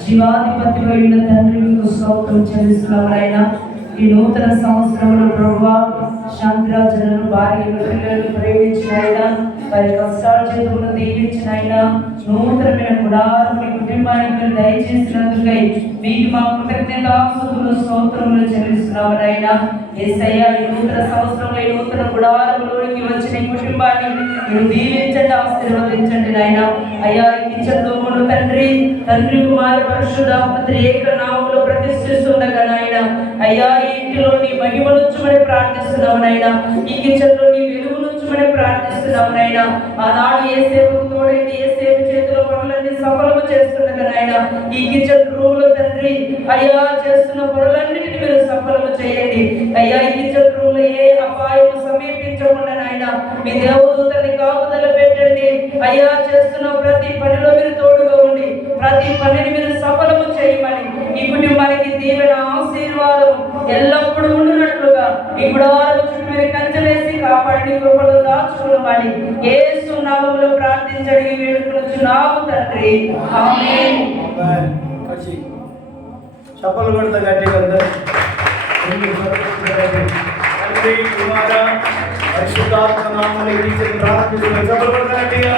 జీవాధిపతి అయిన తండ్రి మీకు స్తోత్రం చెల్లిస్తున్నాం ఈ నూతన సంవత్సరంలో ప్రభు శాంతిరాజులను భార్యను పిల్లలను ప్రేమించిన వారి కష్టాలు చేతులను దీవించిన ఆయన నూతనమైన గుడారు మీ కుటుంబానికి మీరు దయచేసినందుకై మీకు మా కృతజ్ఞతాస్తుతులు స్తోత్రములు చెల్లిస్తున్నాం నాయన ఏసయ్య ఈ నూతన సంవత్సరంలో ఈ నూతన గుడారంలోనికి వచ్చిన ఈ కుటుంబాన్ని మీరు దీవించండి ఆశీర్వదించండి నాయన. అయ్యా ఈ కిచెన్ తండ్రి తండ్రి కుమార పరిశుధాత్మతి ఏక నామంలో ప్రతిష్ఠిస్తుండగా నాయన. అయ్యా ఈ ఇంటిలో నీ మహిమ నుంచమని నాయన ఈ కిచెన్లో నీ వెలుగు నుంచమని ప్రార్థిస్తున్నాం నాయన. ఆనాడు ఏ సేవకు తోడైంది ఏ సేవ చేతిలో పనులన్నీ సఫలము చేస్తున్నది నాయన. ఈ కిచెన్ రూమ్లో తండ్రి అయ్యా చేస్తున్న పనులన్నిటిని మీరు సఫలము చేయండి. అయ్యా ఈ కిచెన్ రూమ్లో ఏ అపాయం సమీపించకుండా నాయన మీ దేవదూతని కాపుదల పెట్టండి. అయ్యా చేస్తున్న ప్రతి పనిలో మీరు తోడుగా ఉండి ప్రతి పనిని మీరు సఫలము చేయమని. ఈ కుటుంబానికి దీవెన ఆశీర్వాదం ఎల్లప్పుడూ ఉండునట్లుగా. మీ గుడారం చుట్టూ మీరు కంచెలేసి కాపాడి కృపలు దాచుకున్నామని ఏ సున్నామంలో ప్రార్థించడి వేడుకొనుచున్నాము తండ్రి. ఆమేన్. చప్పలు కొడతా గట్టిగా తండ్రి కుమార పరిశుద్ధాత్మ నామములో ప్రార్థిస్తున్నాం చప్పలు కొడతా గట్టిగా.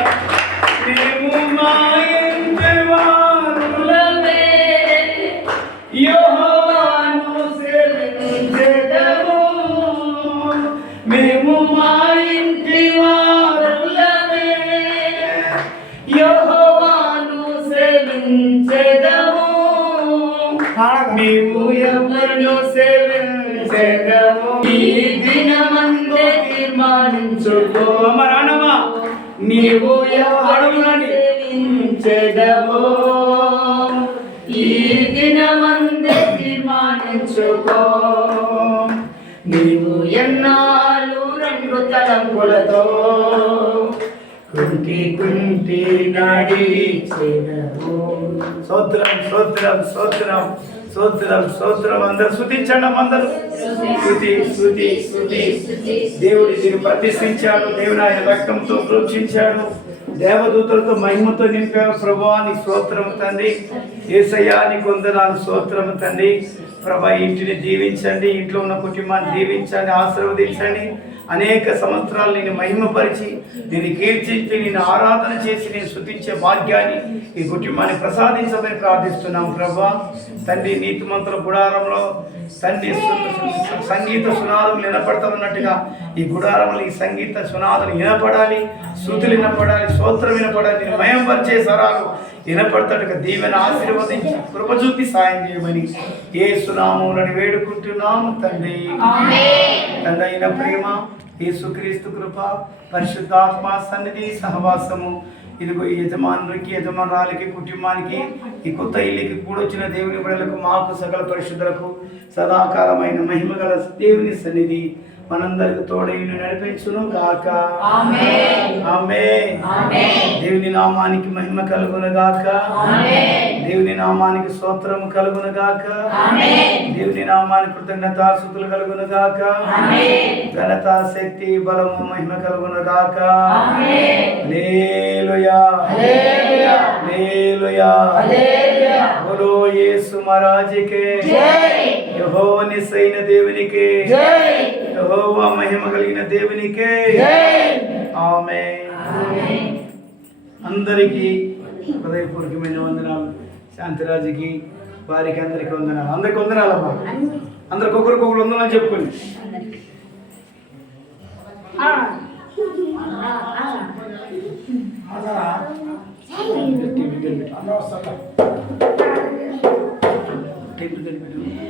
మేము మా మేము ఎవరిను సేవించెదము ఈ దినమందే తీర్మానించుకో మరణమా నీవు ఎవరిని సేవించెదము ఈ దినమందే తీర్మానించుకో నీవు ఎన్నాళ్ళు రెండు తలంపులతో కుంటి కుంటి నడిచెదవు స్తోత్రం స్తోత్రం స్తోత్రం స్తోత్రం స్తోత్రం. అందరు శుతించండి అందరు. శృతి శృతి శృతి దేవుడి దీన్ని ప్రతిష్ఠించాడు. దేవుడు ఆయన రక్తంతో ప్రోక్షించాడు దేవదూతలతో మహిమతో నింపావు ప్రభువాని స్తోత్రం తండ్రి. ఏసయానికి కొందనాలు స్తోత్రం తండ్రి. ప్రభా ఇంటిని దీవించండి ఇంట్లో ఉన్న కుటుంబాన్ని దీవించండి ఆశీర్వదించండి. అనేక సంవత్సరాలు నేను మహిమపరిచి నేను కీర్తించి నేను ఆరాధన చేసి నేను శుతించే భాగ్యాన్ని ఈ కుటుంబాన్ని ప్రసాదించమని ప్రార్థిస్తున్నాం ప్రభా. తండ్రి నీతిమంతుల గుడారంలో తండ్రి సంగీత సునాదం వినపడుతున్నట్టుగా ఈ గుడారంలో ఈ సంగీత సునాదం వినపడాలి శృతులు వినపడాలి స్తోత్రం వినపడాలి నేను మయంపరిచే స్వరాలు వినపడతాడుగా. దీవెన ఆశీర్వదించి కృప చూపి సాయం చేయమని ఏ సునామములను వేడుకుంటున్నాము తండ్రి. తండ్రి అయిన ప్రేమ యేసుక్రీస్తు కృప పరిశుద్ధాత్మ సన్నిధి సహవాసము ఇదిగో ఈ యజమానులకి యజమానురాలకి కుటుంబానికి ఈ కొత్త ఇల్లుకి కూడొచ్చిన దేవుని బిడలకు మాకు సకల పరిశుద్ధులకు సదాకాలమైన మహిమ గల దేవుని సన్నిధి. మనందరికి తోడైను నడిపించును గాక. ఆమె దేవుని నామానికి మహిమ కలుగును గాక. దేవుని నామానికి స్తోత్రము కలుగును గాక. దేవుని నామానికి కృతజ్ఞతాసుతులు కలుగును గాక. ఘనత శక్తి బలము మహిమ కలుగును గాక. హల్లెలూయా. బోలో యేసు మహారాజుకే యెహోవా నిస్సైన దేవునికే. యెహోవా మహిమ కలిగిన దేవునికే ఆమె అందరికీ హృదయపూర్వకమైన వందనాలు శాంతిరాజుకి వారికి అందరికి వందనాలు అందరికి వందనాలమ్మా అందరికి ఒకరికొకరు వందనాలు చెప్పుకోండి టేబుల్ కనిపెట్టు